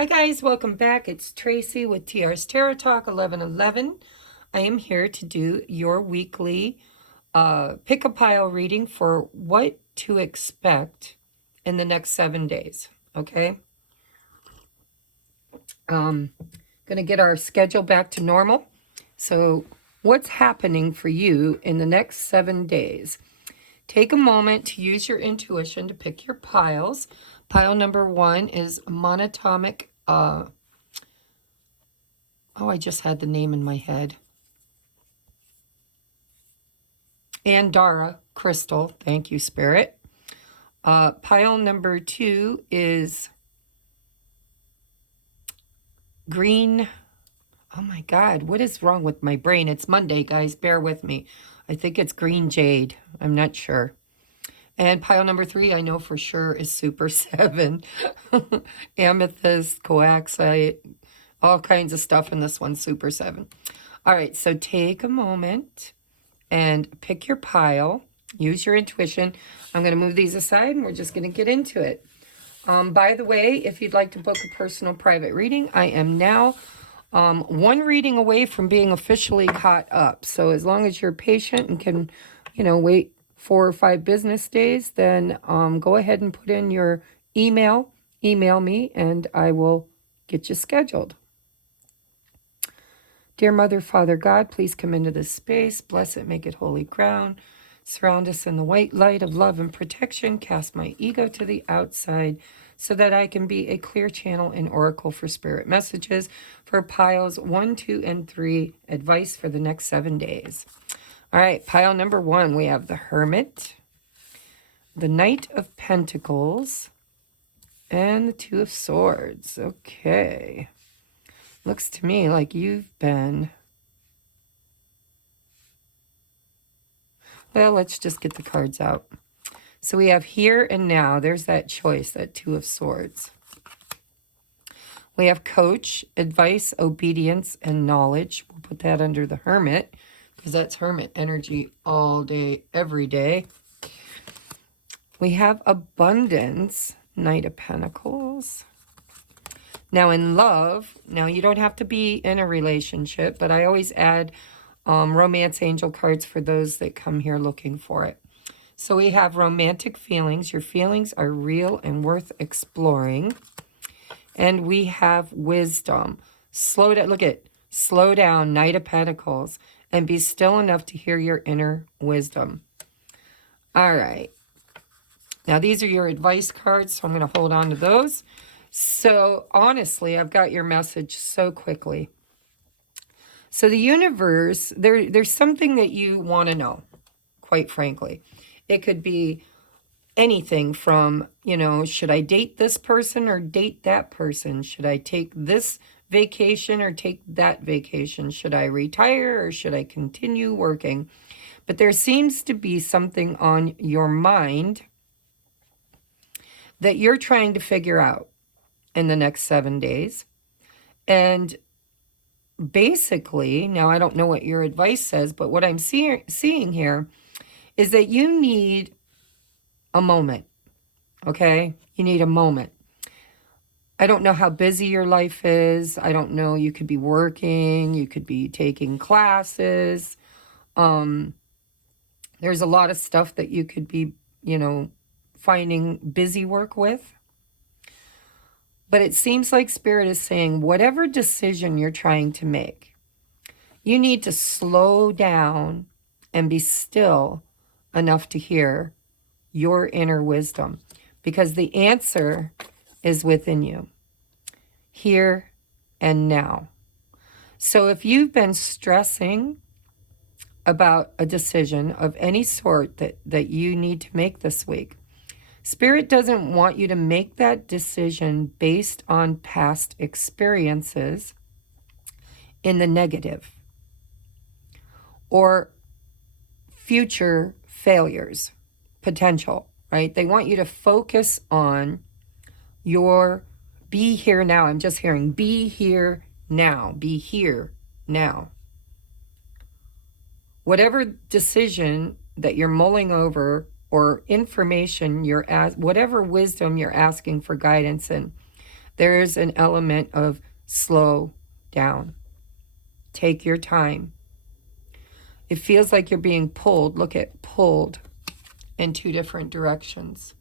Hi guys, welcome back. It's Tracy with TR's Tarot Talk 1111. I am here to do your weekly pick a pile reading for what to expect in the next 7 days. Okay. Gonna get our schedule back to normal. So what's happening for you in the next 7 days? Take a moment to use your intuition to pick your piles. Pile number 1 is monatomic. I just had the name in my head. Andara Crystal. Thank you, Spirit. Pile number 2 is green. Oh my God, what is wrong with my brain? It's Monday, guys. Bear with me. I think it's green jade. I'm not sure. And pile number 3, I know for sure, is Super 7. Amethyst, coaxite, all kinds of stuff in this one, Super 7. All right, so take a moment and pick your pile. Use your intuition. I'm going to move these aside and we're just going to get into it. By the way, if you'd like to book a personal private reading, I am now one reading away from being officially caught up. So as long as you're patient and can, wait 4 or 5 business days, then go ahead and put in your email me, and I will get you scheduled. Dear Mother, Father, God, please come into this space. Bless it, make it holy ground. Surround us in the white light of love and protection. Cast my ego to the outside so that I can be a clear channel and oracle for spirit messages for piles 1, 2, and 3. Advice for the next 7 days. All right, pile number 1, we have the Hermit, the Knight of Pentacles, and the Two of Swords. Okay. Looks to me like you've been... Well, let's just get the cards out. So we have here and now. There's that choice, that Two of Swords. We have Coach, advice, obedience, and knowledge. We'll put that under the Hermit because that's Hermit energy all day, every day. We have Abundance, Knight of Pentacles. Now in love, now you don't have to be in a relationship, but I always add romance angel cards for those that come here looking for it. So we have romantic feelings. Your feelings are real and worth exploring. And we have wisdom. Slow down, look at, slow down, Knight of Pentacles, and be still enough to hear your inner wisdom. All right. Now these are your advice cards, so I'm going to hold on to those. So honestly, I've got your message so quickly. So the universe, there's something that you want to know, quite frankly. It could be anything from, should I date this person or date that person? Should I take this vacation or take that vacation? Should I retire or should I continue working? But there seems to be something on your mind that you're trying to figure out in the next 7 days. And basically, now I don't know what your advice says, but what I'm seeing here is that you need a moment, okay? You need a moment. I don't know how busy your life is. I don't know, you could be working, you could be taking classes. There's a lot of stuff that you could be, finding busy work with. But it seems like Spirit is saying, whatever decision you're trying to make, you need to slow down and be still enough to hear your inner wisdom, because the answer is within you, here and now. So if you've been stressing about a decision of any sort that you need to make this week, Spirit doesn't want you to make that decision based on past experiences in the negative or future failures, potential, right? They want you to focus on your be here now. I'm just hearing be here now, be here now. Whatever decision that you're mulling over or information whatever wisdom you're asking for guidance in, There is an element of slow down. Take your time. It feels like you're being pulled. Look at pulled in two different directions.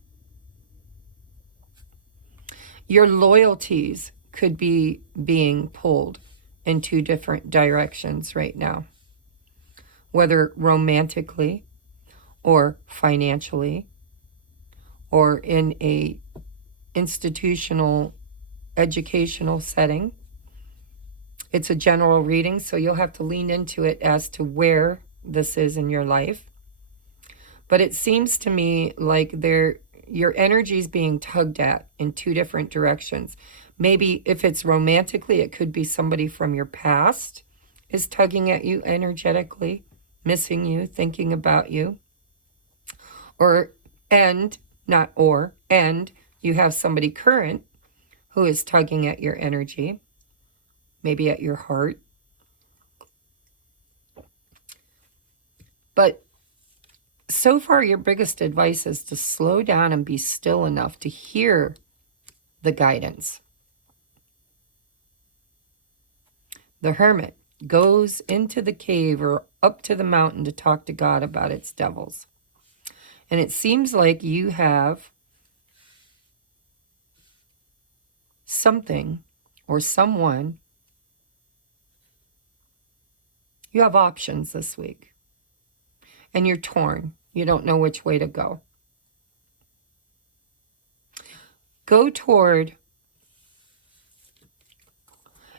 Your loyalties could be being pulled in two different directions right now, whether romantically or financially or in a institutional educational setting. It's a general reading, so you'll have to lean into it as to where this is in your life. But it seems to me like your energy is being tugged at in two different directions. Maybe if it's romantically, it could be somebody from your past is tugging at you energetically, missing you, thinking about you. And you have somebody current who is tugging at your energy, maybe at your heart. But so far, your biggest advice is to slow down and be still enough to hear the guidance. The hermit goes into the cave or up to the mountain to talk to God about its devils. And it seems like you have something or someone. You have options this week. And you're torn. You don't know which way to go. Go toward...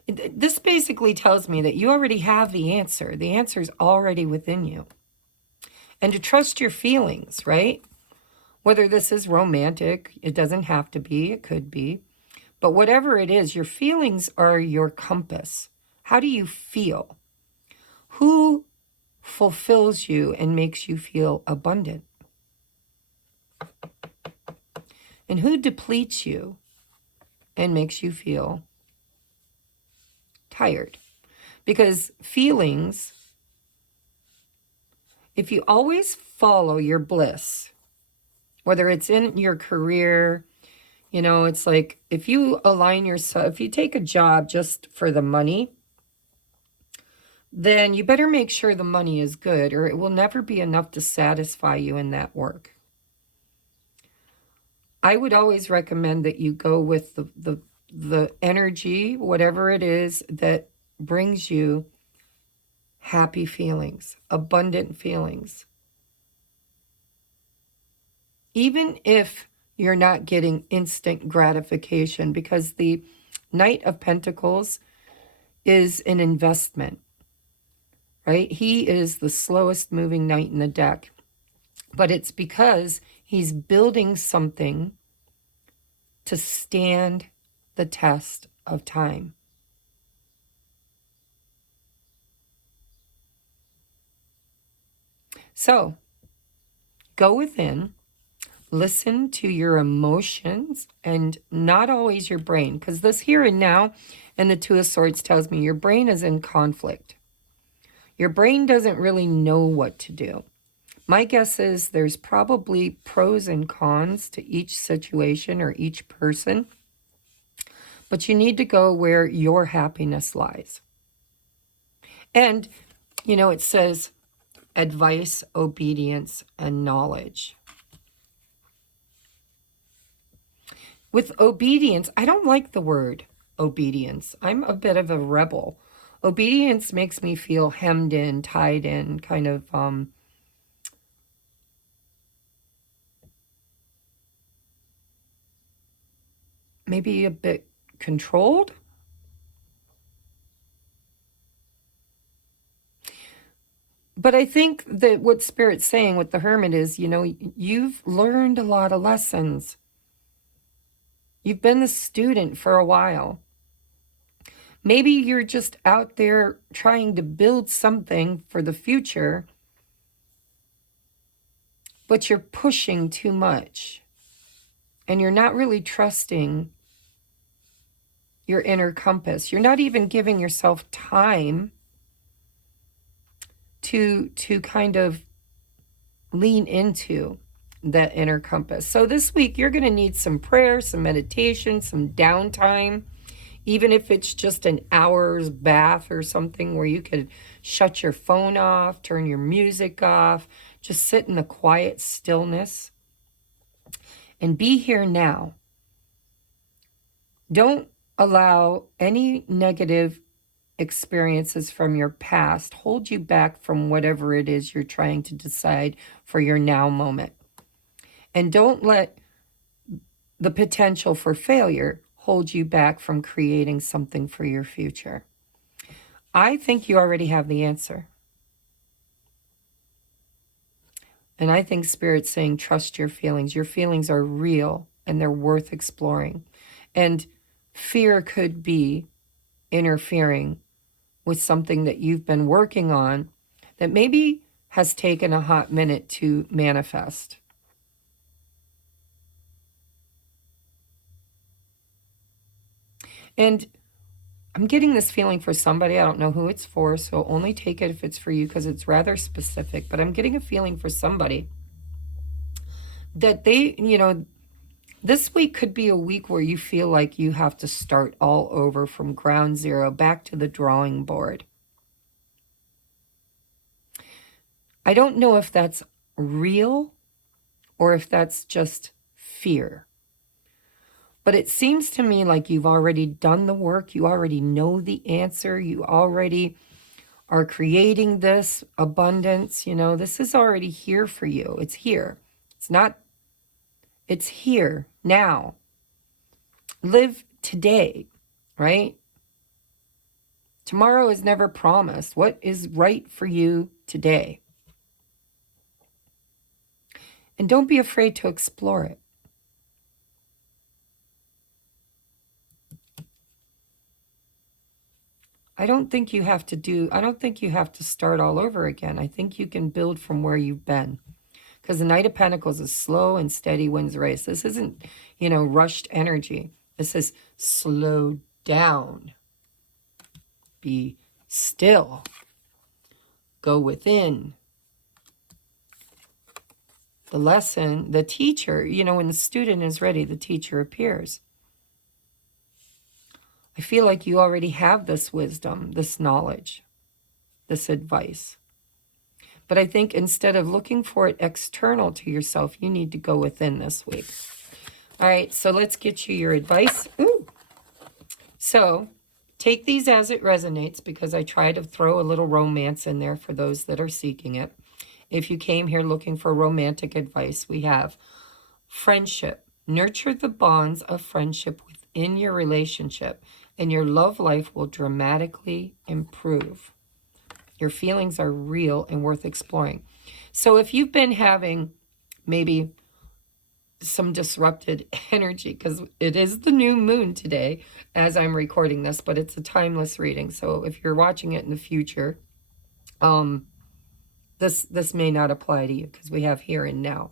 This basically tells me that you already have the answer. The answer is already within you. And to trust your feelings, right? Whether this is romantic, it doesn't have to be, it could be. But whatever it is, your feelings are your compass. How do you feel? Who fulfills you and makes you feel abundant? And who depletes you and makes you feel tired? Because feelings, if you always follow your bliss, whether it's in your career, it's like if you align yourself, if you take a job just for the money, then you better make sure the money is good, or it will never be enough to satisfy you in that work. I would always recommend that you go with the energy, whatever it is, that brings you happy feelings, abundant feelings. Even if you're not getting instant gratification, because the Knight of Pentacles is an investment, right? He is the slowest moving knight in the deck, but it's because he's building something to stand the test of time. So, go within, listen to your emotions and not always your brain, because this here and now and the Two of Swords tells me your brain is in conflict. Your brain doesn't really know what to do. My guess is there's probably pros and cons to each situation or each person, but you need to go where your happiness lies. And, it says advice, obedience, and knowledge. With obedience, I don't like the word obedience. I'm a bit of a rebel. Obedience makes me feel hemmed in, tied in, kind of maybe a bit controlled. But I think that what Spirit's saying with the Hermit is, you've learned a lot of lessons. You've been the student for a while. Maybe you're just out there trying to build something for the future, but you're pushing too much. And you're not really trusting your inner compass. You're not even giving yourself time to kind of lean into that inner compass. So this week, you're going to need some prayer, some meditation, some downtime, even if it's just an hour's bath or something where you could shut your phone off, turn your music off, just sit in the quiet stillness and be here now. Don't allow any negative experiences from your past hold you back from whatever it is you're trying to decide for your now moment. And don't let the potential for failure hold you back from creating something for your future. I think you already have the answer. And I think Spirit's saying, trust your feelings. Your feelings are real and they're worth exploring. And fear could be interfering with something that you've been working on that maybe has taken a hot minute to manifest. And I'm getting this feeling for somebody. I don't know who it's for, so only take it if it's for you because it's rather specific. But I'm getting a feeling for somebody that they, this week could be a week where you feel like you have to start all over from ground zero, back to the drawing board. I don't know if that's real or if that's just fear. But it seems to me like you've already done the work. You already know the answer. You already are creating this abundance. This is already here for you. It's here. It's here now. Live today, right? Tomorrow is never promised. What is right for you today? And don't be afraid to explore it. I don't think you have to start all over again. I think you can build from where you've been. Because the Knight of Pentacles is slow and steady wins race. This isn't, rushed energy. This is slow down. Be still. Go within. The lesson, the teacher, when the student is ready, the teacher appears. I feel like you already have this wisdom, this knowledge, this advice. But I think instead of looking for it external to yourself, you need to go within this week. All right, so let's get you your advice. Ooh. So take these as it resonates because I try to throw a little romance in there for those that are seeking it. If you came here looking for romantic advice, we have friendship. Nurture the bonds of friendship within your relationship, and your love life will dramatically improve. Your feelings are real and worth exploring. So if you've been having maybe some disrupted energy, because it is the new moon today as I'm recording this, but it's a timeless reading. So if you're watching it in the future, this may not apply to you because we have here and now.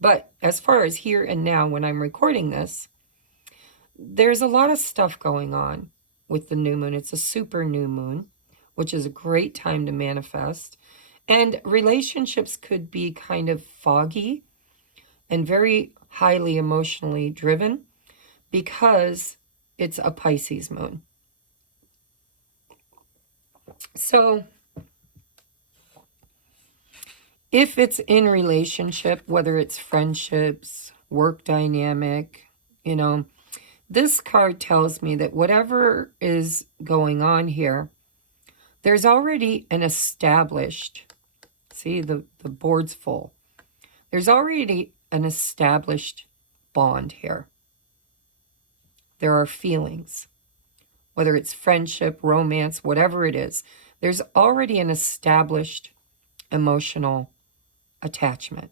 But as far as here and now, when I'm recording this, there's a lot of stuff going on with the new moon. It's a super new moon, which is a great time to manifest. And relationships could be kind of foggy and very highly emotionally driven because it's a Pisces moon. So if it's in relationship, whether it's friendships, work dynamic, this card tells me that whatever is going on here, there's already an established, see, the board's full. There's already an established bond here. There are feelings, whether it's friendship, romance, whatever it is. There's already an established emotional attachment.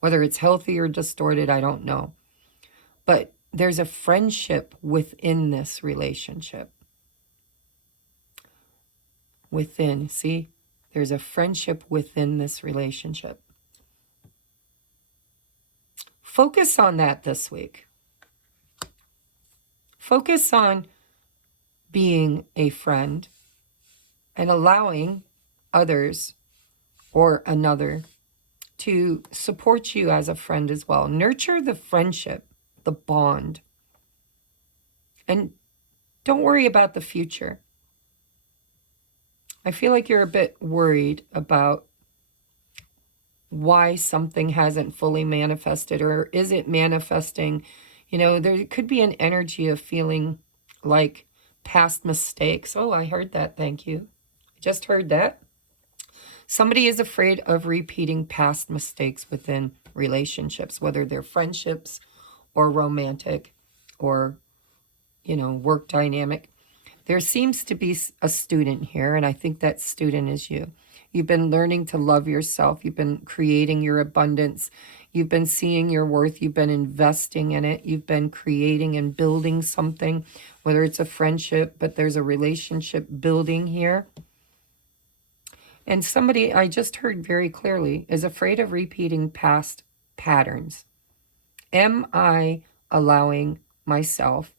Whether it's healthy or distorted, I don't know. But there's a friendship within this relationship. Within, see? There's a friendship within this relationship. Focus on that this week. Focus on being a friend and allowing others or another to support you as a friend as well. Nurture the friendship, the bond. And don't worry about the future. I feel like you're a bit worried about why something hasn't fully manifested, or is it manifesting? You know, there could be an energy of feeling like past mistakes. Oh, I heard that. Thank you. I just heard that. Somebody is afraid of repeating past mistakes within relationships, whether they're friendships or romantic or, you know, work dynamic. There seems to be a student here, and I think that student is you. You've been learning to love yourself. You've been creating your abundance. You've been seeing your worth. You've been investing in it. You've been creating and building something, whether it's a friendship, but there's a relationship building here. And somebody, I just heard very clearly, is afraid of repeating past patterns. Am I allowing myself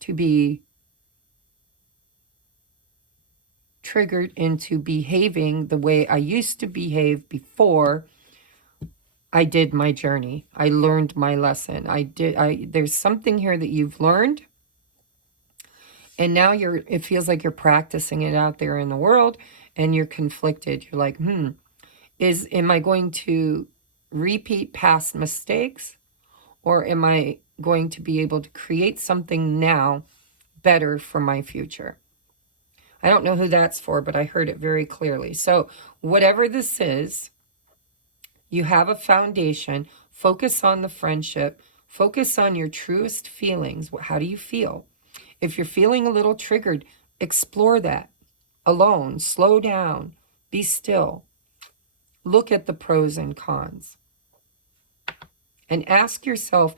to be triggered into behaving the way I used to behave before I did my journey? I learned my lesson. There's something here that you've learned, and now it feels like you're practicing it out there in the world, and you're conflicted. You're like, am I going to repeat past mistakes, or am I going to be able to create something now better for my future? I don't know who that's for, but I heard it very clearly. So whatever this is, you have a foundation. Focus on the friendship. Focus on your truest feelings. How do you feel? If you're feeling a little triggered, explore that alone. Slow down. Be still. Look at the pros and cons. And ask yourself,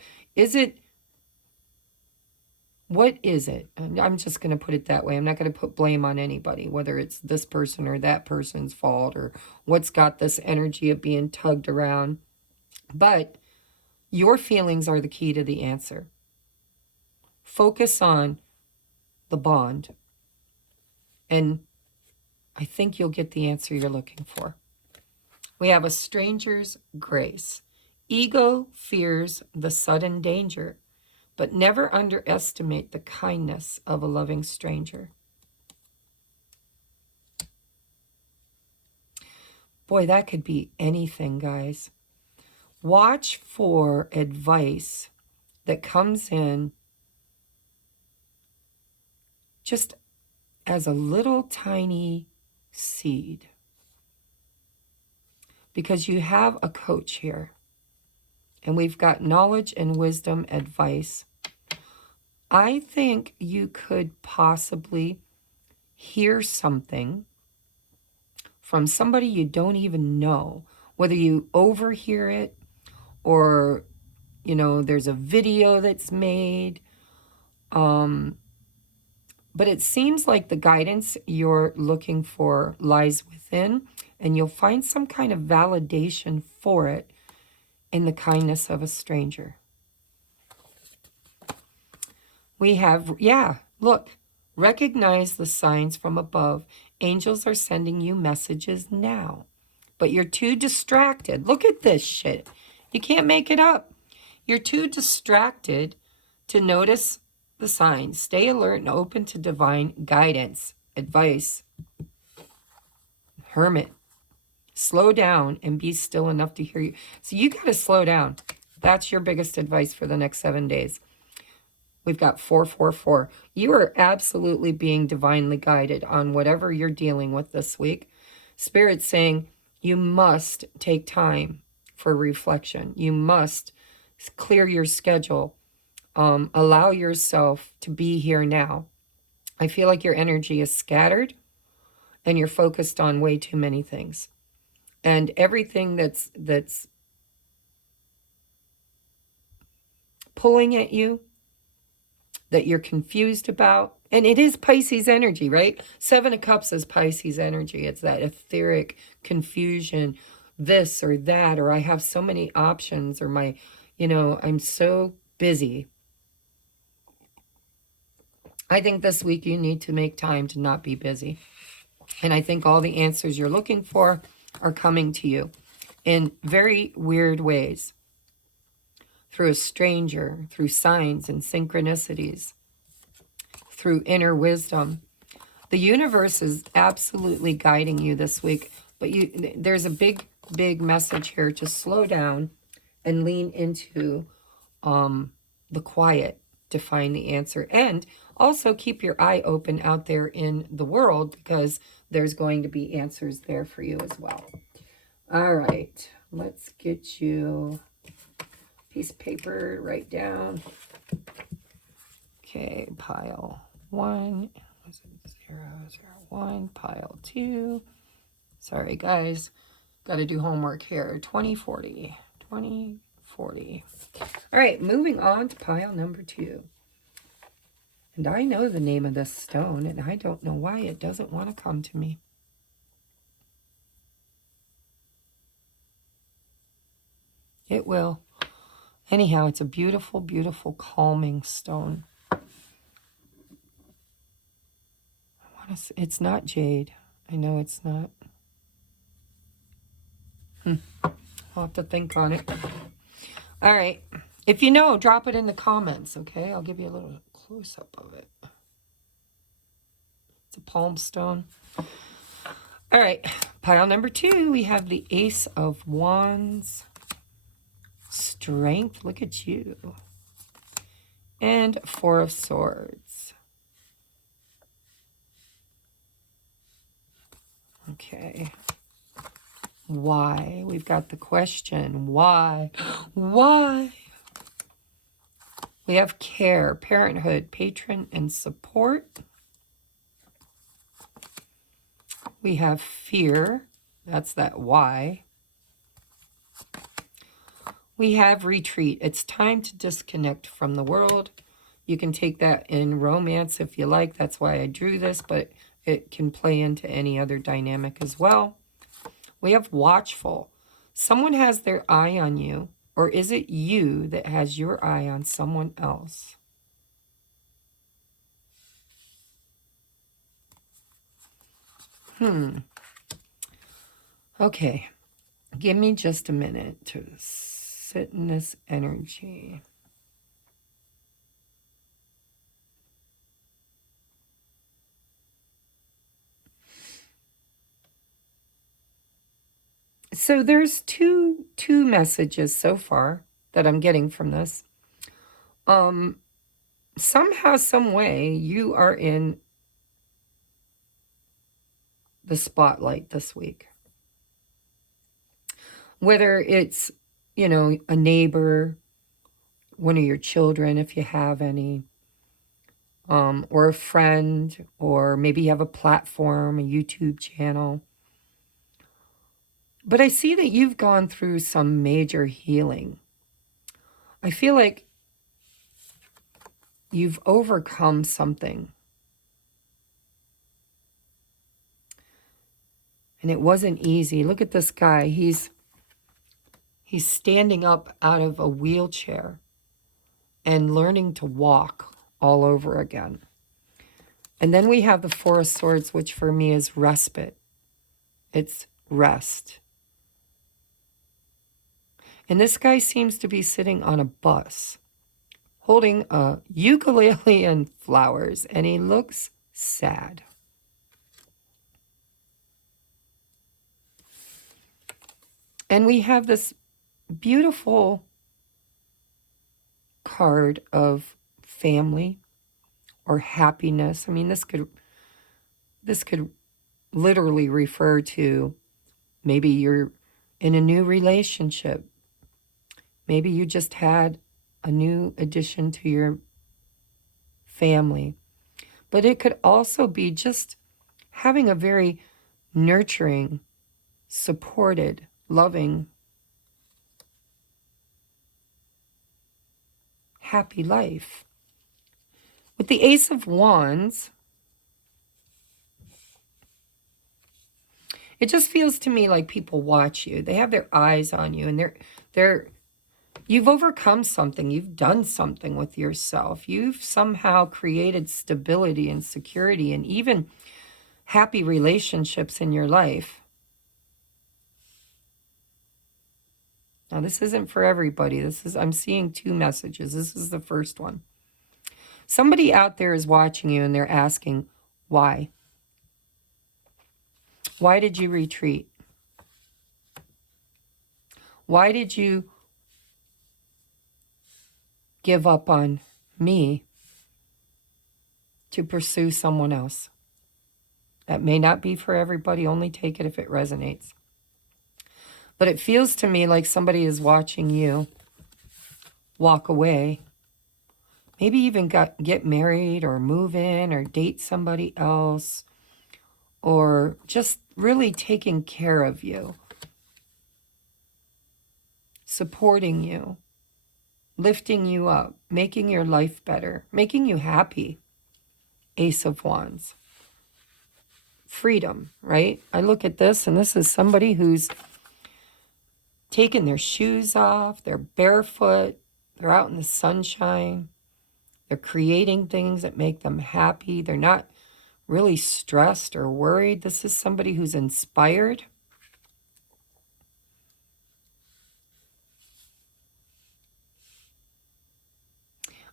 what is it? And I'm just going to put it that way. I'm not going to put blame on anybody, whether it's this person or that person's fault, or what's got this energy of being tugged around. But your feelings are the key to the answer. Focus on the bond. And I think you'll get the answer you're looking for. We have a stranger's grace. Ego fears the sudden danger, but never underestimate the kindness of a loving stranger. Boy, that could be anything, guys. Watch for advice that comes in just as a little tiny seed, because you have a coach here, and we've got knowledge and wisdom advice. I think you could possibly hear something from somebody you don't even know, whether you overhear it or, you know, there's a video that's made. But it seems like the guidance you're looking for lies within, and you'll find some kind of validation for it in the kindness of a stranger. We have, look, recognize the signs from above. Angels are sending you messages now, but you're too distracted. Look at this shit. You can't make it up. You're too distracted to notice the signs. Stay alert and open to divine guidance, advice. Hermit. Slow down and be still enough to hear you. So you got to slow down. That's your biggest advice for the next 7 days. We've got 444. You are absolutely being divinely guided on whatever you're dealing with this week. Spirit's saying you must take time for reflection. You must clear your schedule. Allow yourself to be here now. I feel like your energy is scattered and you're focused on way too many things. And everything that's pulling at you, that you're confused about, and it is Pisces energy, right? 7 of Cups is Pisces energy. It's that etheric confusion, this or that, or I have so many options, or I'm so busy. I think this week you need to make time to not be busy. And I think all the answers you're looking for are coming to you in very weird ways. Through a stranger, through signs and synchronicities, through inner wisdom. The universe is absolutely guiding you this week, but there's a big, big message here to slow down and lean into the quiet to find the answer. And also keep your eye open out there in the world, because there's going to be answers there for you as well. All right, let's get you a piece of paper to write down. Okay, pile 1, 0, 0, 1, pile 2. Sorry, guys. Got to do homework here. 20, 40. 20, 40. All right, moving on to pile number 2. And I know the name of this stone, and I don't know why it doesn't want to come to me. It will. Anyhow, it's a beautiful, beautiful, calming stone. It's not jade. I know it's not. I'll have to think on it. All right. If you know, drop it in the comments, okay? I'll give you a little close-up of it. It's a palm stone. All right. Pile number 2, we have the Ace of Wands. Strength. Look at you. And 4 of Swords. Okay. Why? We've got the question. Why? Why? We have care, parenthood, patron, and support. We have fear. That's that why. We have retreat. It's time to disconnect from the world. You can take that in romance if you like. That's why I drew this, but it can play into any other dynamic as well. We have watchful. Someone has their eye on you, or is it you that has your eye on someone else? Okay. Give me just a minute to sit in this energy. So there's two messages so far that I'm getting from this. Somehow, some way, you are in the spotlight this week. Whether it's, you know, a neighbor, one of your children, if you have any, or a friend, or maybe you have a platform, a YouTube channel. But I see that you've gone through some major healing. I feel like you've overcome something. And it wasn't easy. Look at this guy. He's standing up out of a wheelchair and learning to walk all over again. And then we have the 4 of Swords, which for me is respite. It's rest. And this guy seems to be sitting on a bus, holding a ukulele and flowers, and he looks sad. And we have this beautiful card of family or happiness. I mean, this could literally refer to maybe you're in a new relationship. Maybe you just had a new addition to your family. But it could also be just having a very nurturing, supported, loving, happy life. With the Ace of Wands, it just feels to me like people watch you. They have their eyes on you, and you've overcome something. You've done something with yourself. You've somehow created stability and security and even happy relationships in your life. Now, this isn't for everybody. I'm seeing 2 messages. This is the first one. Somebody out there is watching you and they're asking, why? Why did you retreat? Why did you give up on me to pursue someone else? That may not be for everybody. Only take it if it resonates. But it feels to me like somebody is watching you walk away. Maybe even get married or move in or date somebody else, or just really taking care of you, supporting you, lifting you up, making your life better, making you happy. Ace of Wands. Freedom, right? I look at this and this is somebody who's taken their shoes off, they're barefoot, they're out in the sunshine, they're creating things that make them happy, they're not really stressed or worried. This is somebody who's inspired.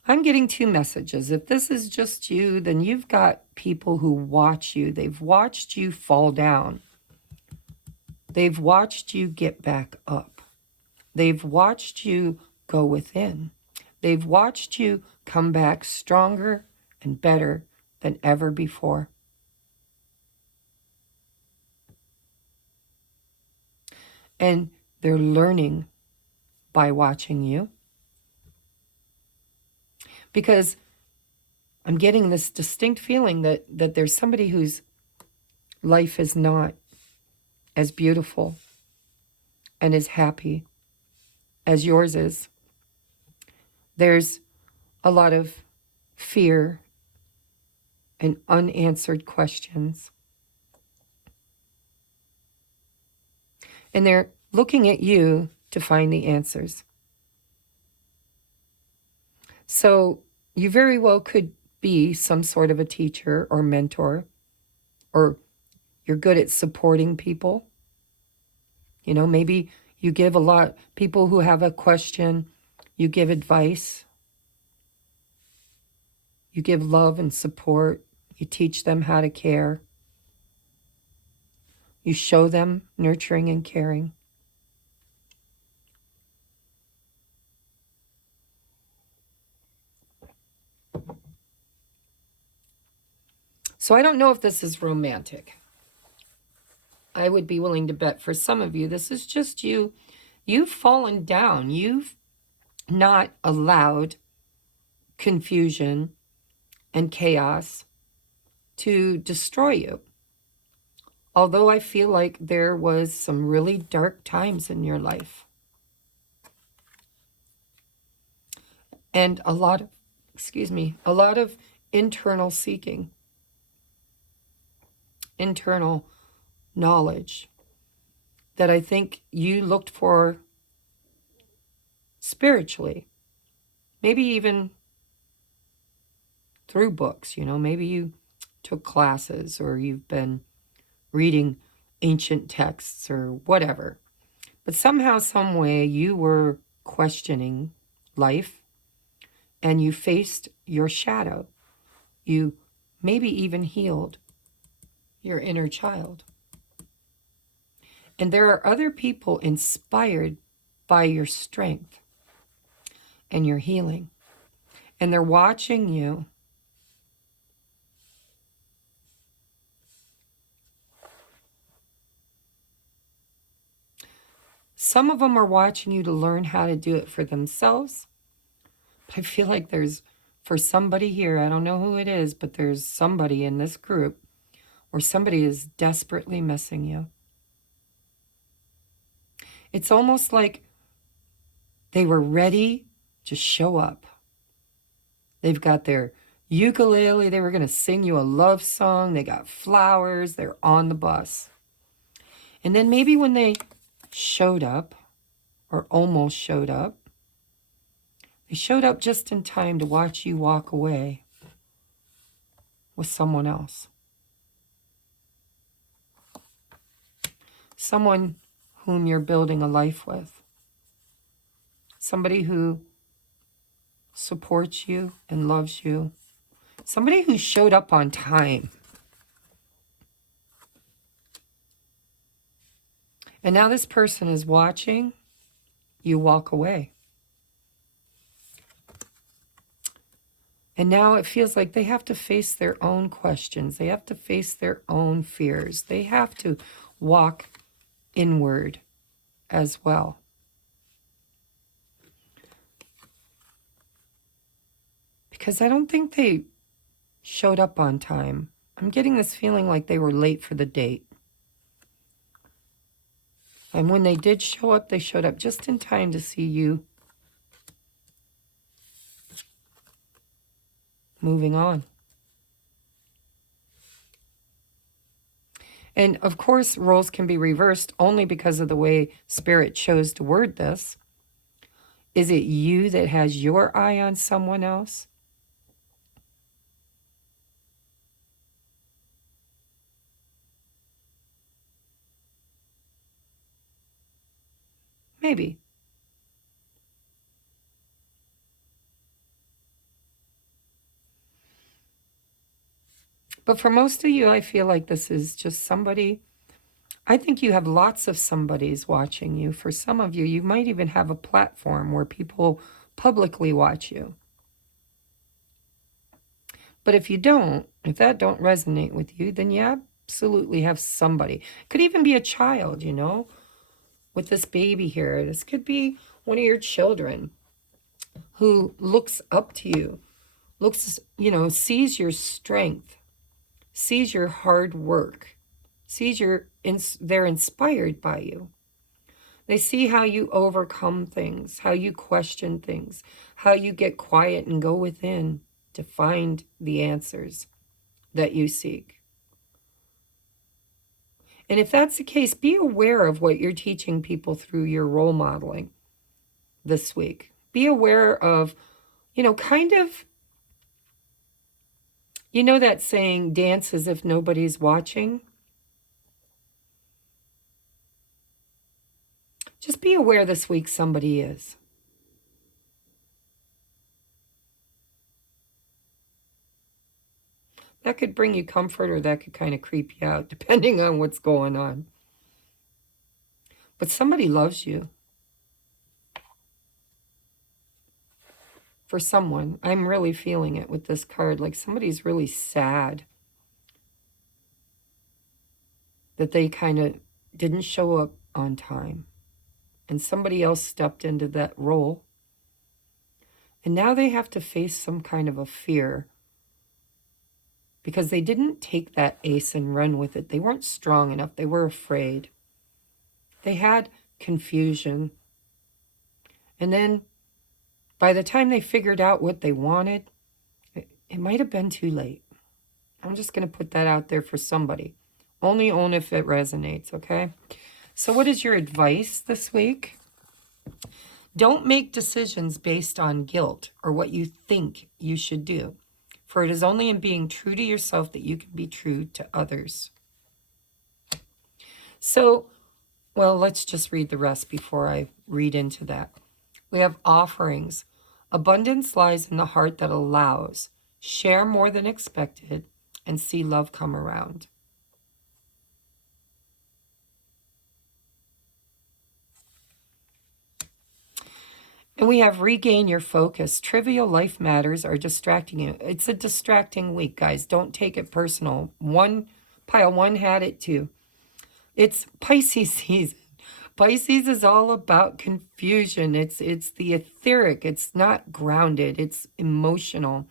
I'm getting 2 messages. If this is just you, then you've got people who watch you. They've watched you fall down. They've watched you get back up. They've watched you go within. They've watched you come back stronger and better than ever before. And they're learning by watching you. Because I'm getting this distinct feeling that there's somebody whose life is not as beautiful and as happy as yours is. There's a lot of fear and unanswered questions. And they're looking at you to find the answers. So you very well could be some sort of a teacher or mentor, or you're good at supporting people. You know, maybe you give a lot, people who have a question, you give advice. You give love and support. You teach them how to care. You show them nurturing and caring. So I don't know if this is romantic. I would be willing to bet for some of you, this is just you. You've fallen down. You've not allowed confusion and chaos to destroy you. Although I feel like there was some really dark times in your life. And a lot of internal seeking, internal knowledge that I think you looked for spiritually, maybe even through books, you know, maybe you took classes or you've been reading ancient texts or whatever. But somehow, some way, you were questioning life and you faced your shadow. You maybe even healed your inner child. And there are other people inspired by your strength and your healing. And they're watching you. Some of them are watching you to learn how to do it for themselves. But I feel like there's, for somebody here, I don't know who it is, but there's somebody in this group where somebody is desperately missing you. It's almost like they were ready to show up. They've got their ukulele. They were going to sing you a love song. They got flowers. They're on the bus. And then maybe when they showed up, or almost showed up, they showed up just in time to watch you walk away with someone else. Someone whom you're building a life with. somebody who supports you and loves you, somebody who showed up on time. And now this person is watching you walk away. And now it feels like they have to face their own questions. They have to face their own fears. They have to walk inward as well. Because I don't think they showed up on time. I'm getting this feeling like they were late for the date. And when they did show up, they showed up just in time to see you moving on. And of course, roles can be reversed only because of the way Spirit chose to word this. Is it you that has your eye on someone else? Maybe. But for most of you, I feel like this is just somebody. I think you have lots of somebodies watching you. For some of you, you might even have a platform where people publicly watch you. But if you don't, if that don't resonate with you, then you absolutely have somebody. It could even be a child, you know, with this baby here. This could be one of your children who looks up to you, looks, you know, sees your strength, sees your hard work, sees they're inspired by you. They see how you overcome things, how you question things, how you get quiet and go within to find the answers that you seek. And if that's the case, be aware of what you're teaching people through your role modeling this week. Be aware of, you know, kind of, you know that saying, dance as if nobody's watching? Just be aware this week somebody is. That could bring you comfort, or that could kind of creep you out, depending on what's going on. But somebody loves you. For someone, I'm really feeling it with this card, like somebody's really sad that they kind of didn't show up on time. And somebody else stepped into that role. And now they have to face some kind of a fear because they didn't take that ace and run with it. They weren't strong enough. They were afraid. They had confusion. And then by the time they figured out what they wanted, it might have been too late. I'm just going to put that out there for somebody. Only own if it resonates, okay? So what is your advice this week? Don't make decisions based on guilt or what you think you should do, for it is only in being true to yourself that you can be true to others. So, well, let's just read the rest before I read into that. We have offerings. Abundance lies in the heart that allows, share more than expected, and see love come around. And we have regain your focus. Trivial life matters are distracting you. It's a distracting week, guys. Don't take it personal. Pile one had it too. It's Pisces season. Pisces is all about confusion. It's the etheric. It's not grounded. It's emotional.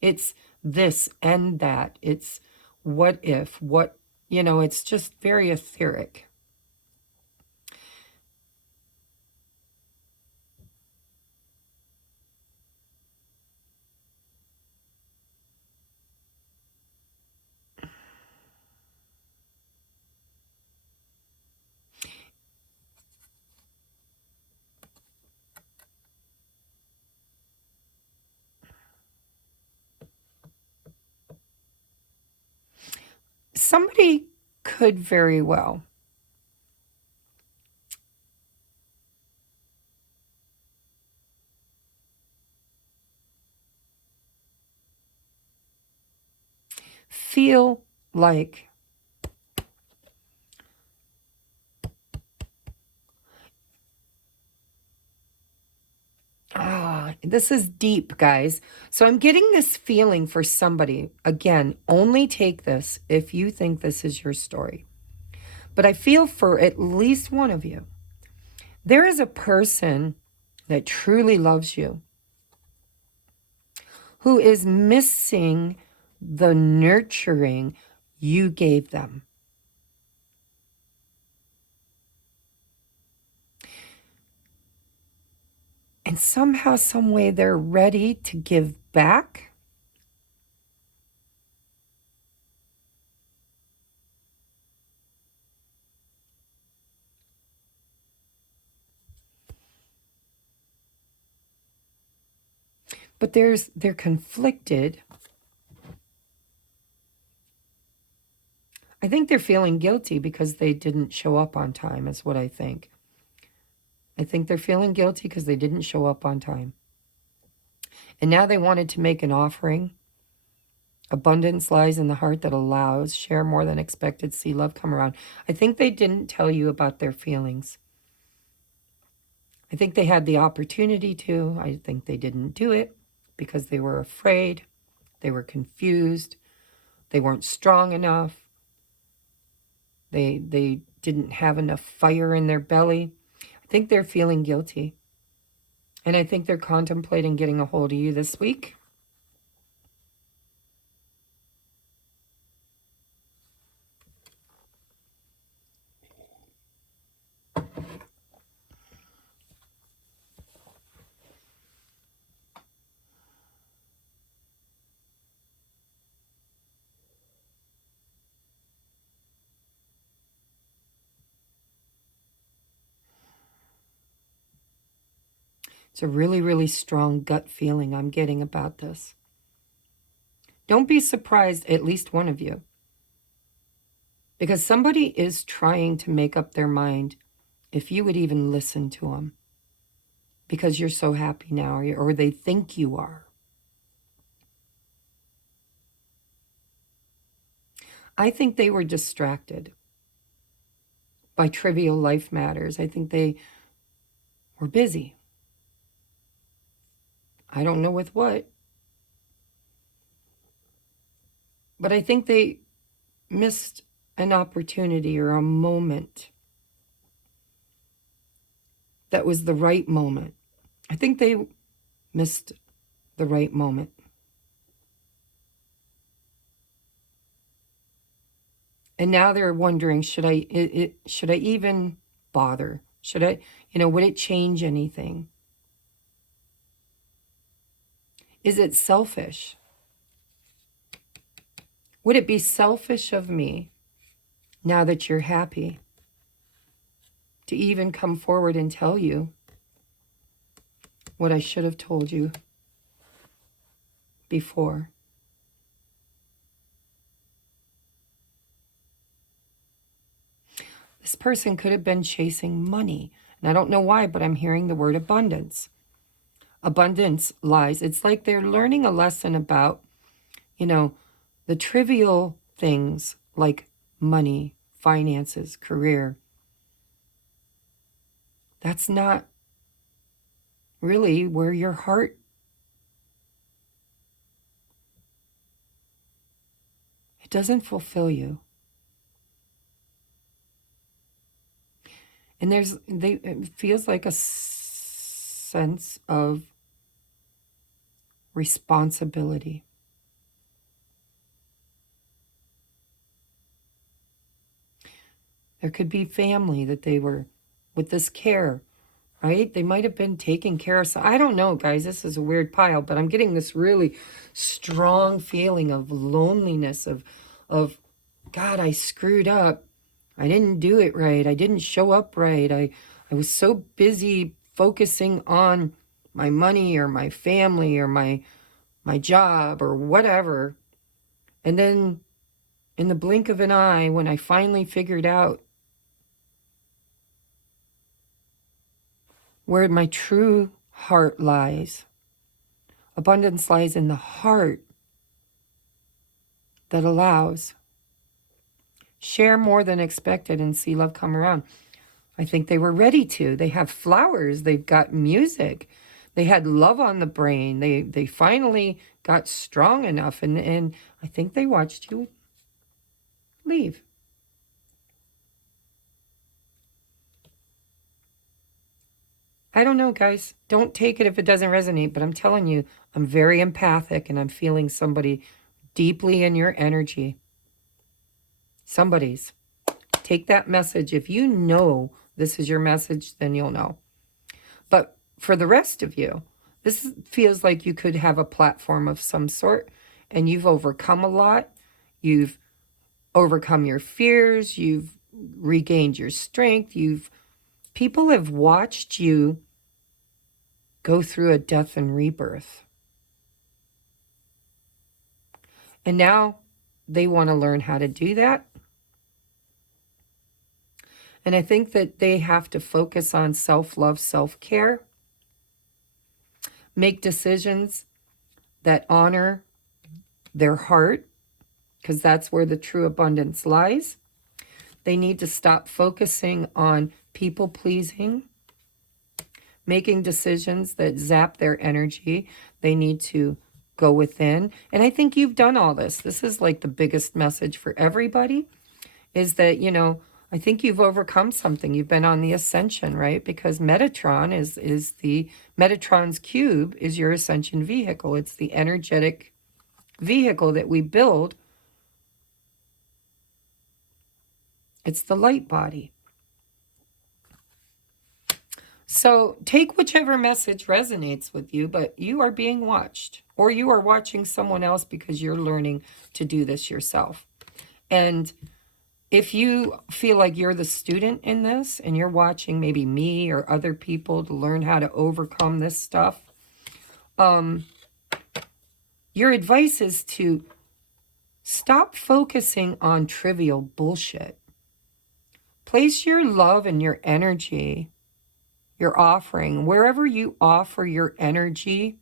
It's this and that. It's what if, what, you know, it's just very etheric. Somebody could very well feel like this is deep, guys. So I'm getting this feeling for somebody. Again, only take this if you think this is your story. But I feel for at least one of you. There is a person that truly loves you who is missing the nurturing you gave them. And somehow, some way, they're ready to give back. But they're conflicted. I think they're feeling guilty because they didn't show up on time, is what I think. I think they're feeling guilty because they didn't show up on time. And now they wanted to make an offering. Abundance lies in the heart that allows. Share more than expected. See love come around. I think they didn't tell you about their feelings. I think they had the opportunity to. I think they didn't do it because they were afraid. They were confused. They weren't strong enough. They didn't have enough fire in their belly. I think they're feeling guilty. And I think they're contemplating getting a hold of you this week. It's a really, really strong gut feeling I'm getting about this. Don't be surprised, at least one of you, because somebody is trying to make up their mind if you would even listen to them, because you're so happy now, or they think you are. I think they were distracted by trivial life matters. I think they were busy. I don't know with what. But I think they missed an opportunity or a moment that was the right moment. I think they missed the right moment. And now they're wondering, should I even bother? Should I, would it change anything? Is it selfish? Would it be selfish of me, now that you're happy, to even come forward and tell you what I should have told you before? This person could have been chasing money. And I don't know why, but I'm hearing the word abundance. Abundance lies. It's like they're learning a lesson about, the trivial things like money, finances, career. That's not really where your heart, it doesn't fulfill you. And it feels like a sense of responsibility. There could be family that they were with this care, right? They might have been taking care of. So I don't know, guys. This is a weird pile, but I'm getting this really strong feeling of loneliness, of God, I screwed up. I didn't do it right. I didn't show up right. I was so busy focusing on my money or my family or my job or whatever. And then in the blink of an eye, when I finally figured out where my true heart lies, abundance lies in the heart. that allows. Share more than expected and see love come around. I think they were ready to. They have flowers. They've got music. They had love on the brain. They finally got strong enough. And I think they watched you leave. I don't know, guys. Don't take it if it doesn't resonate. But I'm telling you, I'm very empathic and I'm feeling somebody deeply in your energy. Somebody's. Take that message. If you know this is your message, then you'll know. But for the rest of you, this feels like you could have a platform of some sort, and you've overcome a lot. You've overcome your fears. You've regained your strength. People have watched you go through a death and rebirth. And now they want to learn how to do that. And I think that they have to focus on self-love, self-care, make decisions that honor their heart, because that's where the true abundance lies. They need to stop focusing on people-pleasing, making decisions that zap their energy. They need to go within. And I think you've done all this. This is like the biggest message for everybody, is that, I think you've overcome something. You've been on the ascension, right? Because Metatron Metatron's cube is your ascension vehicle. It's the energetic vehicle that we build. It's the light body. So take whichever message resonates with you, but you are being watched, or you are watching someone else because you're learning to do this yourself. And if you feel like you're the student in this and you're watching maybe me or other people to learn how to overcome this stuff, your advice is to stop focusing on trivial bullshit. Place your love and your energy, your offering, wherever you offer your energy,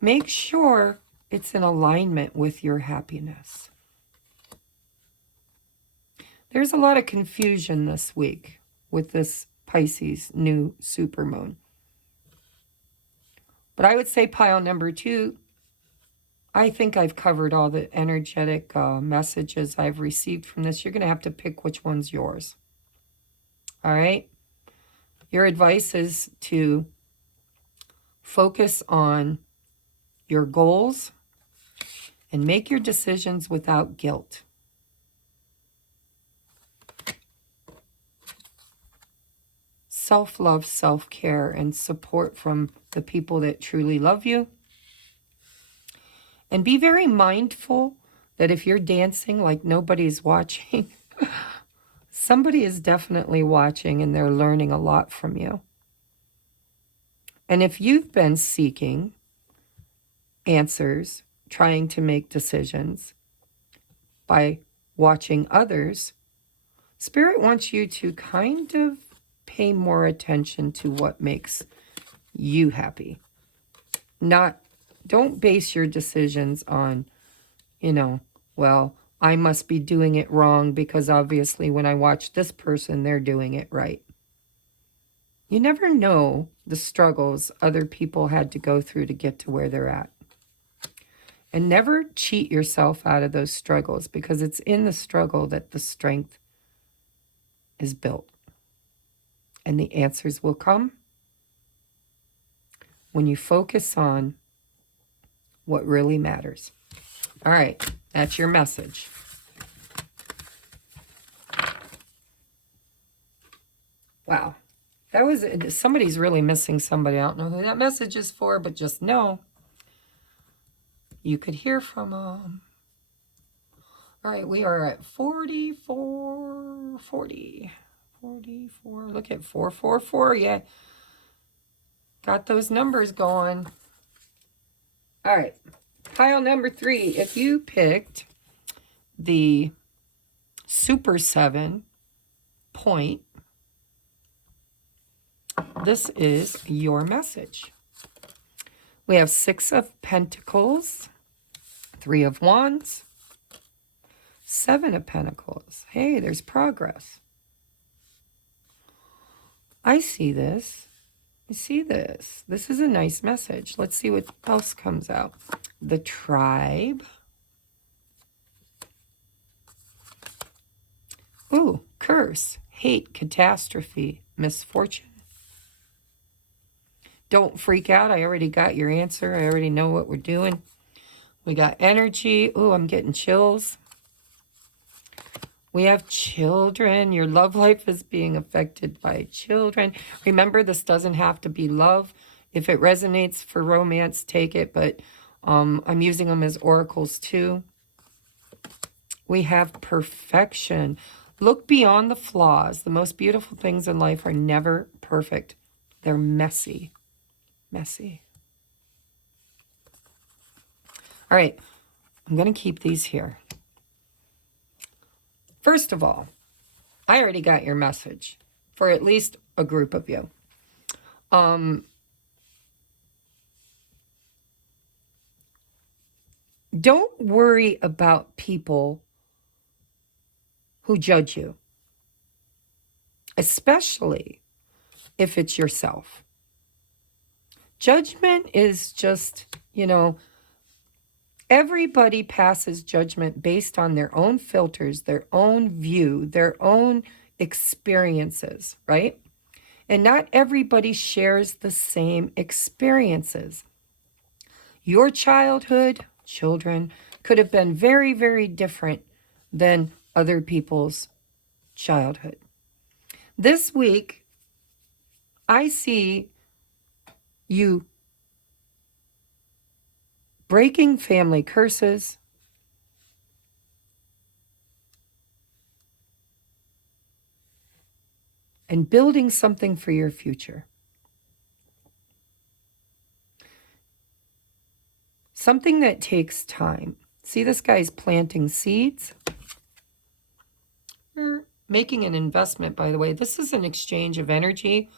make sure it's in alignment with your happiness. There's a lot of confusion this week with this Pisces new supermoon. But I would say pile number 2, I think I've covered all the energetic messages I've received from this. You're going to have to pick which one's yours. All right? Your advice is to focus on your goals and make your decisions without guilt. Self-love, self-care, and support from the people that truly love you. And be very mindful that if you're dancing like nobody's watching, somebody is definitely watching and they're learning a lot from you. And if you've been seeking answers, trying to make decisions by watching others, Spirit wants you to kind of pay more attention to what makes you happy. Don't base your decisions on, well, I must be doing it wrong because obviously when I watch this person, they're doing it right. You never know the struggles other people had to go through to get to where they're at. And never cheat yourself out of those struggles, because it's in the struggle that the strength is built. And the answers will come when you focus on what really matters. All right, that's your message. Wow. Somebody's really missing somebody. I don't know who that message is for, but just know you could hear from them. All right, we are at 44. Look at 444. Yeah. Got those numbers going. All right. Pile number 3. If you picked the Super 7 point, this is your message. We have 6 of Pentacles, Three of Wands. Seven of Pentacles. Hey, there's progress. I see this. I see this. This is a nice message. Let's see what else comes out. The Tribe. Ooh, curse, hate, catastrophe, misfortune. Don't freak out. I already got your answer. I already know what we're doing. We got energy. Ooh, I'm getting chills. We have children. Your love life is being affected by children. Remember, this doesn't have to be love. If it resonates for romance, take it. But I'm using them as oracles too. We have perfection. Look beyond the flaws. The most beautiful things in life are never perfect. They're messy. Messy. All right. I'm going to keep these here. First of all, I already got your message for at least a group of you. Don't worry about people who judge you, especially if it's yourself. Judgment is just, everybody passes judgment based on their own filters, their own view, their own experiences, right? And not everybody shares the same experiences. Your children, could have been very, very different than other people's childhood. This week, I see you breaking family curses, and building something for your future. Something that takes time. See, this guy's planting seeds. Making an investment, by the way. This is an exchange of energy,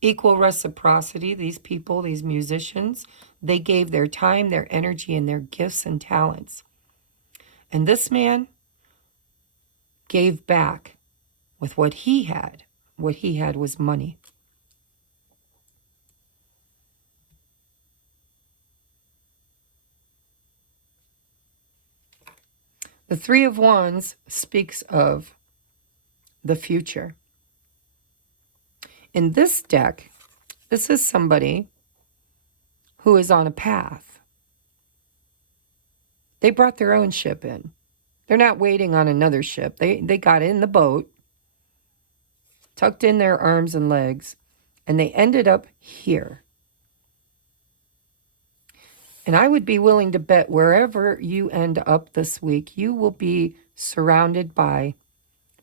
equal reciprocity. These people, these musicians, they gave their time, their energy, and their gifts and talents. And this man gave back with what he had. What he had was money. The Three of Wands speaks of the future. In this deck, this is somebody who is on a path. They brought their own ship in. They're not waiting on another ship. They got in the boat, tucked in their arms and legs, and they ended up here. And I would be willing to bet wherever you end up this week, you will be surrounded by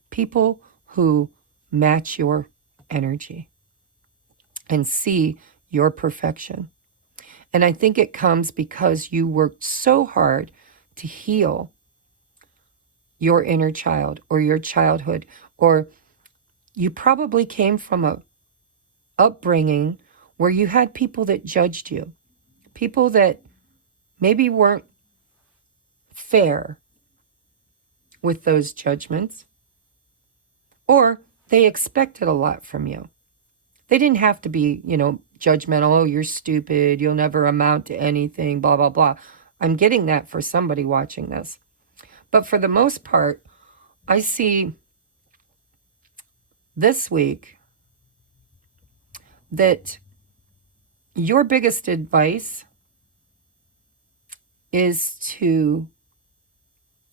people who match your energy and see your perfection. And I think it comes because you worked so hard to heal your inner child or your childhood, or you probably came from a upbringing where you had people that judged you, people that maybe weren't fair with those judgments, or they expected a lot from you. They didn't have to be, judgmental. Oh, you're stupid. You'll never amount to anything, blah, blah, blah. I'm getting that for somebody watching this. But for the most part, I see this week that your biggest advice is to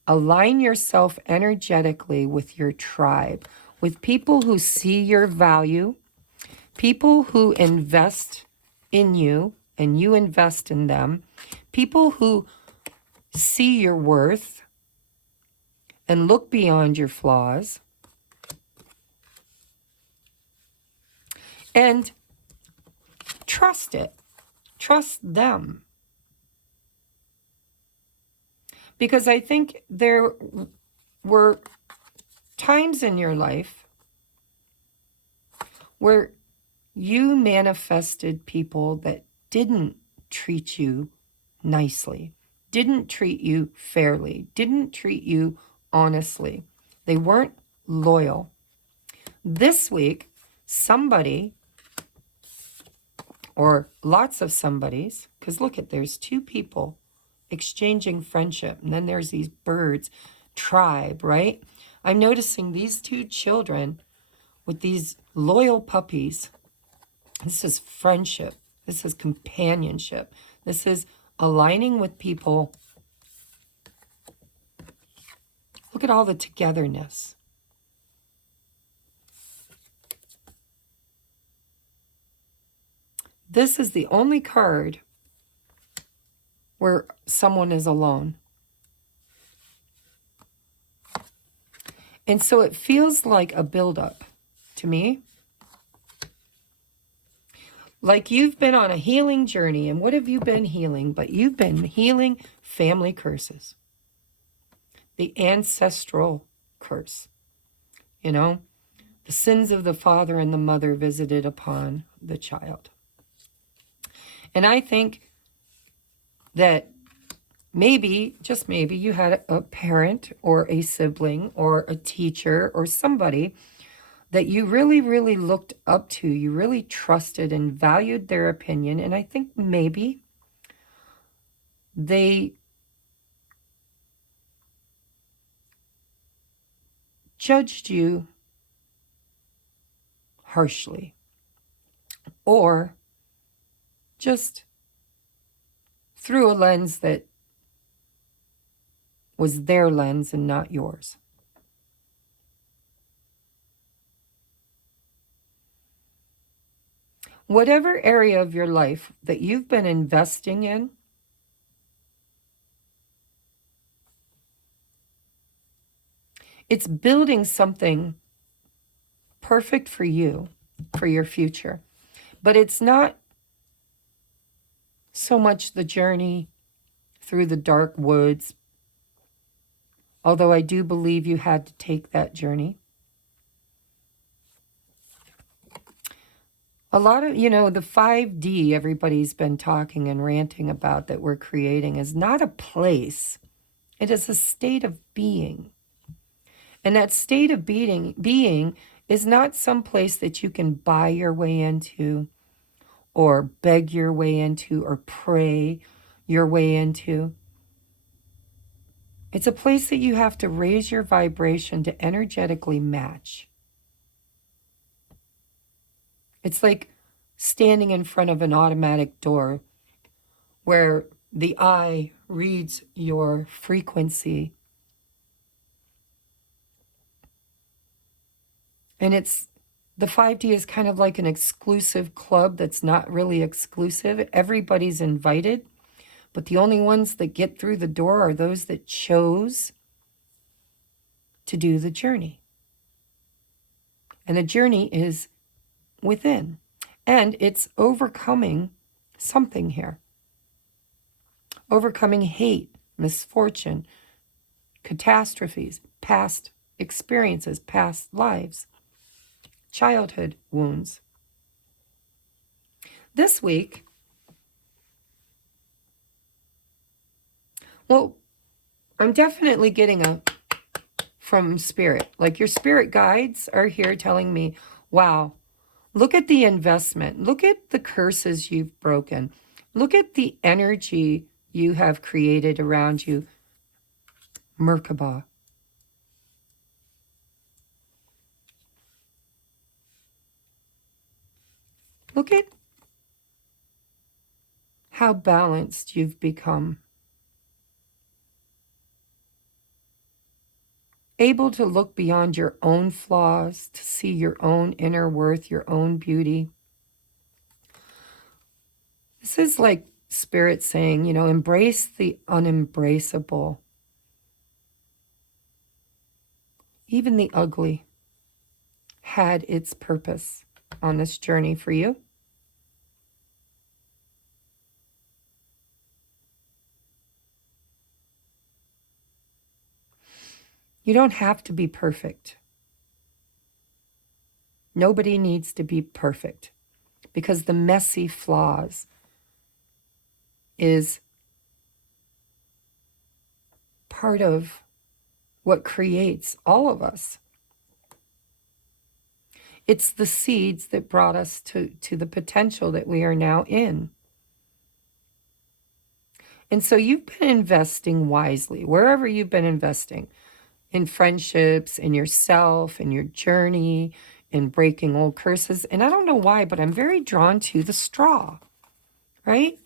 align yourself energetically with your tribe, with people who see your value, people who invest in you and you invest in them, people who see your worth and look beyond your flaws, and trust it. Trust them. Because I think there were times in your life where you manifested people that didn't treat you nicely, didn't treat you fairly, didn't treat you honestly. They weren't loyal. This week, somebody, or lots of somebodies, because look at, there's two people exchanging friendship, and then there's these birds, tribe, right? I'm noticing these two children with these loyal puppies. This is friendship. This is companionship. This is aligning with people. Look at all the togetherness. This is the only card where someone is alone. And so it feels like a buildup to me. Like you've been on a healing journey. And what have you been healing? But you've been healing family curses. The ancestral curse. You know, the sins of the father and the mother visited upon the child. And I think that maybe, just maybe, you had a parent or a sibling or a teacher or somebody that you really, really looked up to. You really trusted and valued their opinion. And I think maybe they judged you harshly, or just through a lens that was their lens and not yours. Whatever area of your life that you've been investing in, it's building something perfect for you, for your future. But it's not so much the journey through the dark woods, although I do believe you had to take that journey. A lot of, the 5D everybody's been talking and ranting about that we're creating is not a place. It is a state of being. And that state of being is not some place that you can buy your way into or beg your way into or pray your way into. It's a place that you have to raise your vibration to energetically match. It's like standing in front of an automatic door where the eye reads your frequency. And the 5D is kind of like an exclusive club that's not really exclusive. Everybody's invited, but the only ones that get through the door are those that chose to do the journey. And the journey is within. And it's overcoming something here. Overcoming hate, misfortune, catastrophes, past experiences, past lives, childhood wounds. This week, well, I'm definitely getting from spirit. Like your spirit guides are here telling me, wow, look at the investment. Look at the curses you've broken. Look at the energy you have created around you. Merkaba. Look at how balanced you've become. Able to look beyond your own flaws, to see your own inner worth, your own beauty. This is like Spirit saying, embrace the unembraceable. Even the ugly had its purpose on this journey for you. You don't have to be perfect. Nobody needs to be perfect, because the messy flaws is part of what creates all of us. It's the seeds that brought us to the potential that we are now in. And so you've been investing wisely, wherever you've been investing, in friendships, in yourself, in your journey, in breaking old curses. And I don't know why, but I'm very drawn to the straw, right?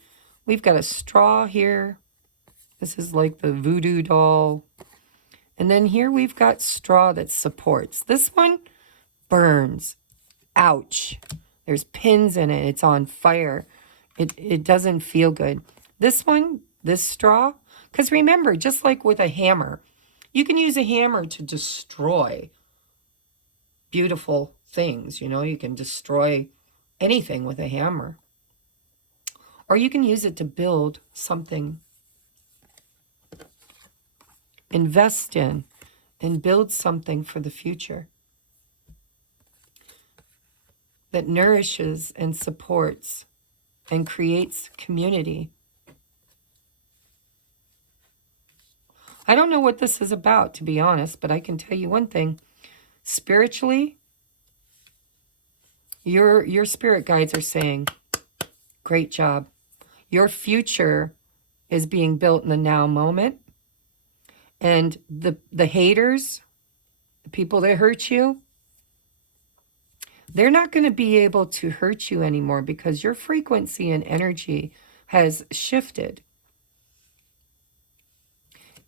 We've got a straw here. This is like the voodoo doll. And then here we've got straw that supports. This one burns. Ouch. There's pins in it. It's on fire. It doesn't feel good. This one, this straw, because remember, just like with a hammer, you can use a hammer to destroy beautiful things. You know, you can destroy anything with a hammer. Or you can use it to build something. Invest in and build something for the future that nourishes and supports and creates community. I don't know what this is about, to be honest, but I can tell you one thing. Spiritually, your spirit guides are saying, great job. Your future is being built in the now moment. And the haters, the people that hurt you, they're not going to be able to hurt you anymore because your frequency and energy has shifted.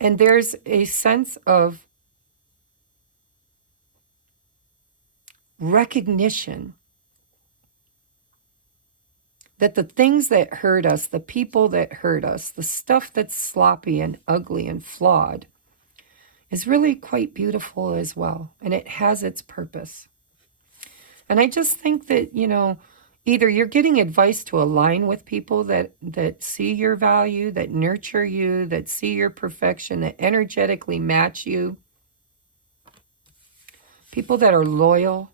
And there's a sense of recognition that the things that hurt us, the people that hurt us, the stuff that's sloppy and ugly and flawed is really quite beautiful as well. And it has its purpose. And I just think that, you know, either you're getting advice to align with people that see your value, that nurture you, that see your perfection, that energetically match you. People that are loyal,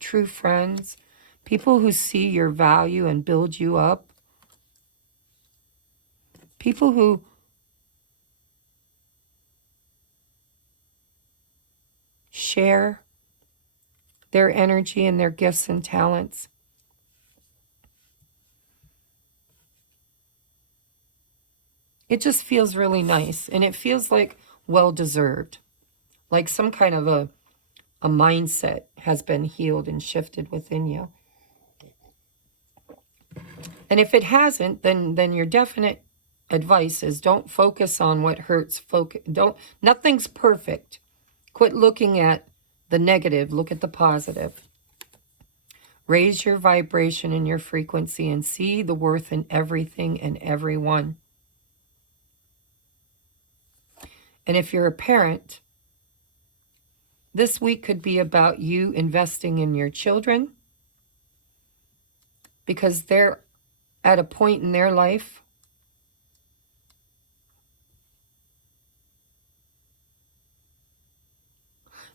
true friends, people who see your value and build you up. People who share their energy and their gifts and talents. It just feels really nice, and it feels like well-deserved, like some kind of a mindset has been healed and shifted within you. And if it hasn't, then your definite advice is don't focus on what hurts. Nothing's perfect. Quit looking at the negative, look at the positive. Raise your vibration and your frequency and see the worth in everything and everyone. And if you're a parent, this week could be about you investing in your children because they're at a point in their life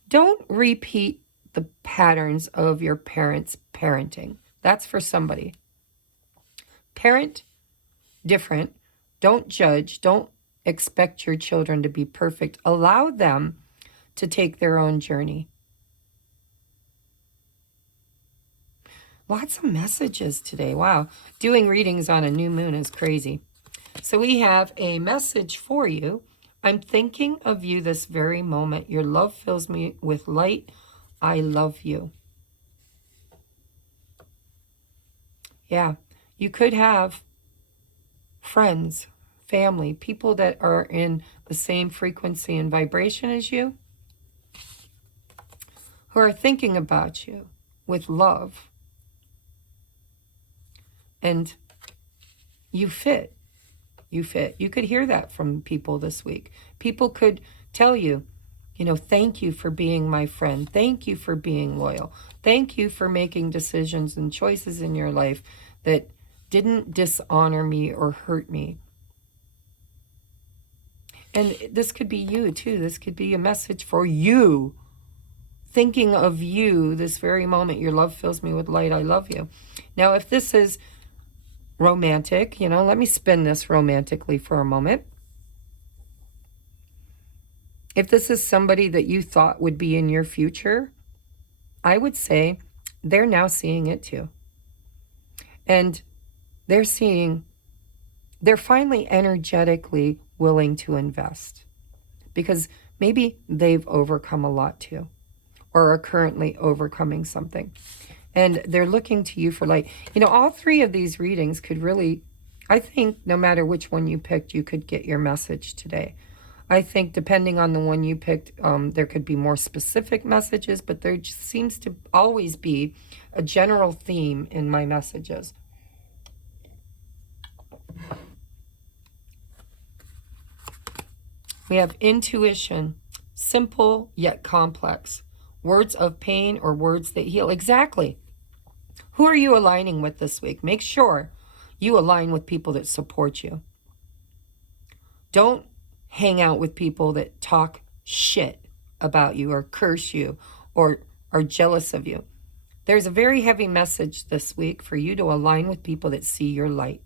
don't repeat the patterns of your parents' parenting. That's for somebody. Parent different. Don't judge. Don't expect your children to be perfect. Allow them to take their own journey. Lots of messages today. Wow. Doing readings on a new moon is crazy. So we have a message for you. I'm thinking of you this very moment. Your love fills me with light. I love you. Yeah. You could have friends, family, people that are in the same frequency and vibration as you, who are thinking about you with love. And you fit. You fit. You could hear that from people this week. People could tell you, you know, thank you for being my friend. Thank you for being loyal. Thank you for making decisions and choices in your life that didn't dishonor me or hurt me. And this could be you too. This could be a message for you. Thinking of you this very moment. Your love fills me with light. I love you. Now, if this is romantic, you know, let me spin this romantically for a moment. If this is somebody that you thought would be in your future, I would say they're now seeing it too. And they're finally energetically willing to invest, because maybe they've overcome a lot too, or are currently overcoming something. And they're looking to you for light. All three of these readings could really, I think no matter which one you picked, you could get your message today. I think depending on the one you picked, there could be more specific messages, but there just seems to always be a general theme in my messages. We have intuition, simple yet complex. Words of pain or words that heal. Exactly. Who are you aligning with this week? Make sure you align with people that support you. Don't hang out with people that talk shit about you or curse you or are jealous of you. There's a very heavy message this week for you to align with people that see your light,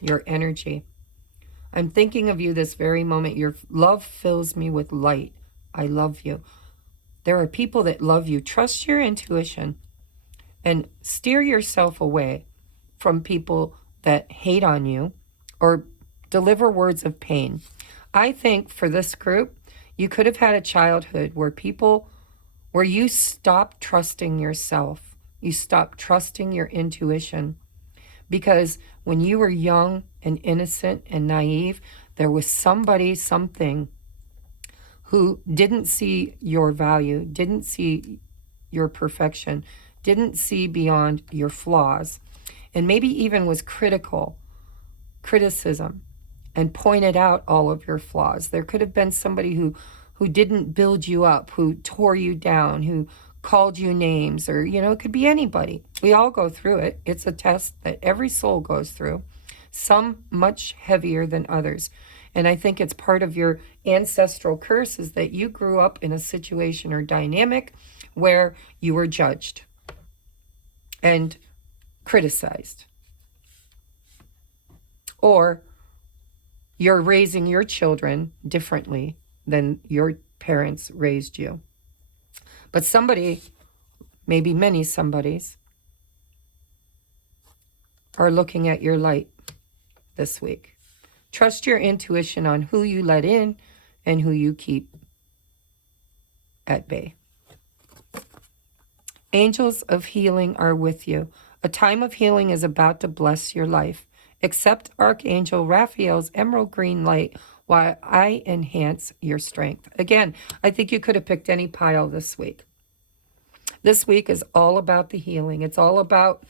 your energy. I'm thinking of you this very moment. Your love fills me with light. I love you. There are people that love you. Trust your intuition and steer yourself away from people that hate on you or deliver words of pain. I think for this group, you could have had a childhood where you stopped trusting yourself. You stopped trusting your intuition. Because when you were young and innocent and naive, there was something who didn't see your value, didn't see your perfection, didn't see beyond your flaws, and maybe even was criticism, and pointed out all of your flaws. There could have been somebody who didn't build you up, who tore you down, who called you names, or, it could be anybody. We all go through it. It's a test that every soul goes through, some much heavier than others. And I think it's part of your ancestral curse is that you grew up in a situation or dynamic where you were judged and criticized. Or you're raising your children differently than your parents raised you. But somebody, maybe many somebodies, are looking at your light this week. Trust your intuition on who you let in and who you keep at bay. Angels of healing are with you. A time of healing is about to bless your life. Accept Archangel Raphael's emerald green light while I enhance your strength. Again, I think you could have picked any pile this week. This week is all about the healing. It's all about,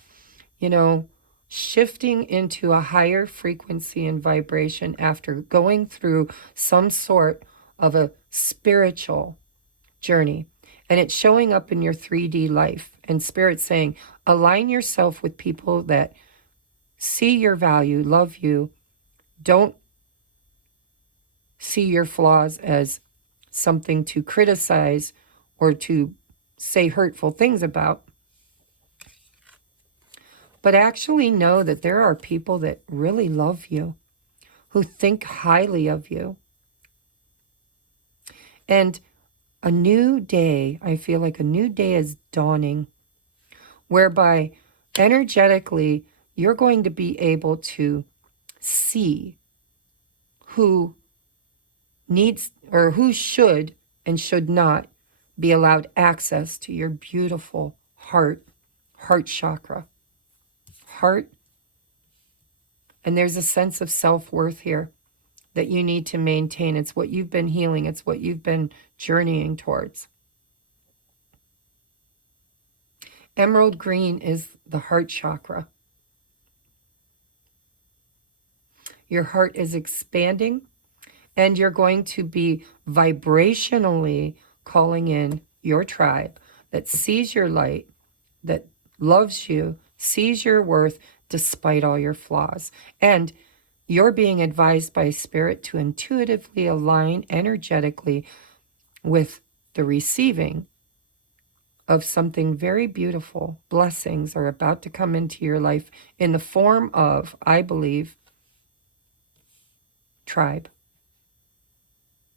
shifting into a higher frequency and vibration after going through some sort of a spiritual journey. And it's showing up in your 3D life. And Spirit's saying, align yourself with people that see your value, love you, don't see your flaws as something to criticize or to say hurtful things about, but actually know that there are people that really love you, who think highly of you. And a new day, I feel like a new day is dawning, whereby energetically you're going to be able to see who needs or who should and should not be allowed access to your beautiful heart chakra. Heart. And there's a sense of self-worth here that you need to maintain. It's what you've been healing. It's what you've been journeying towards. Emerald green is the heart chakra. Your heart is expanding, and you're going to be vibrationally calling in your tribe that sees your light, that loves you, sees your worth despite all your flaws. And you're being advised by Spirit to intuitively align energetically with the receiving of something very beautiful. Blessings are about to come into your life in the form of, I believe, tribe,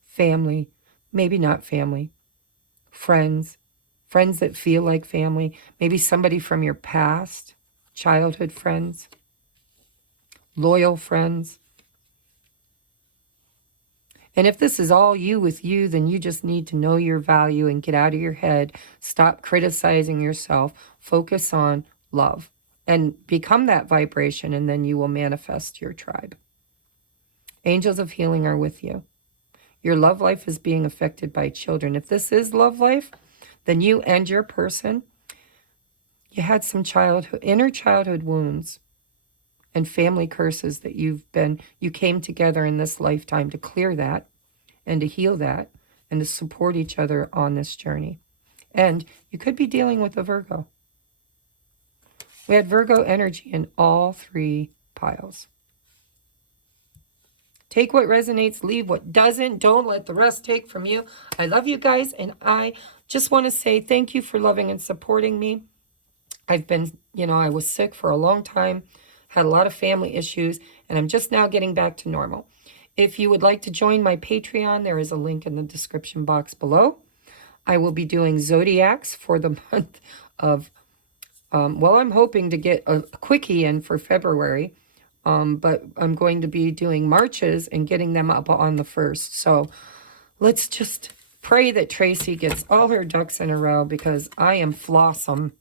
family, maybe not family, friends, friends that feel like family, maybe somebody from your past, childhood friends, loyal friends. And if this is all you with you, then you just need to know your value and get out of your head. Stop criticizing yourself. Focus on love and become that vibration, and then you will manifest your tribe. Angels of healing are with you. Your love life is being affected by children. If this is love life, then you and your person, you had some inner childhood wounds and family curses that you came together in this lifetime to clear that and to heal that and to support each other on this journey. And you could be dealing with a Virgo. We had Virgo energy in all 3 piles. Take what resonates, leave what doesn't. Don't let the rest take from you. I love you guys, and I just want to say thank you for loving and supporting me. I've been, I was sick for a long time, had a lot of family issues, and I'm just now getting back to normal. If you would like to join my Patreon, there is a link in the description box below. I will be doing zodiacs for the month of, I'm hoping to get a quickie in for February. But I'm going to be doing Marches and getting them up on the 1st. So let's just pray that Tracie gets all her ducks in a row, because I am flawsome.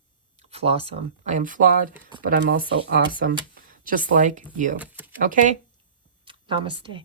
I am flawed, but I'm also awesome, just like you. Okay? Namaste.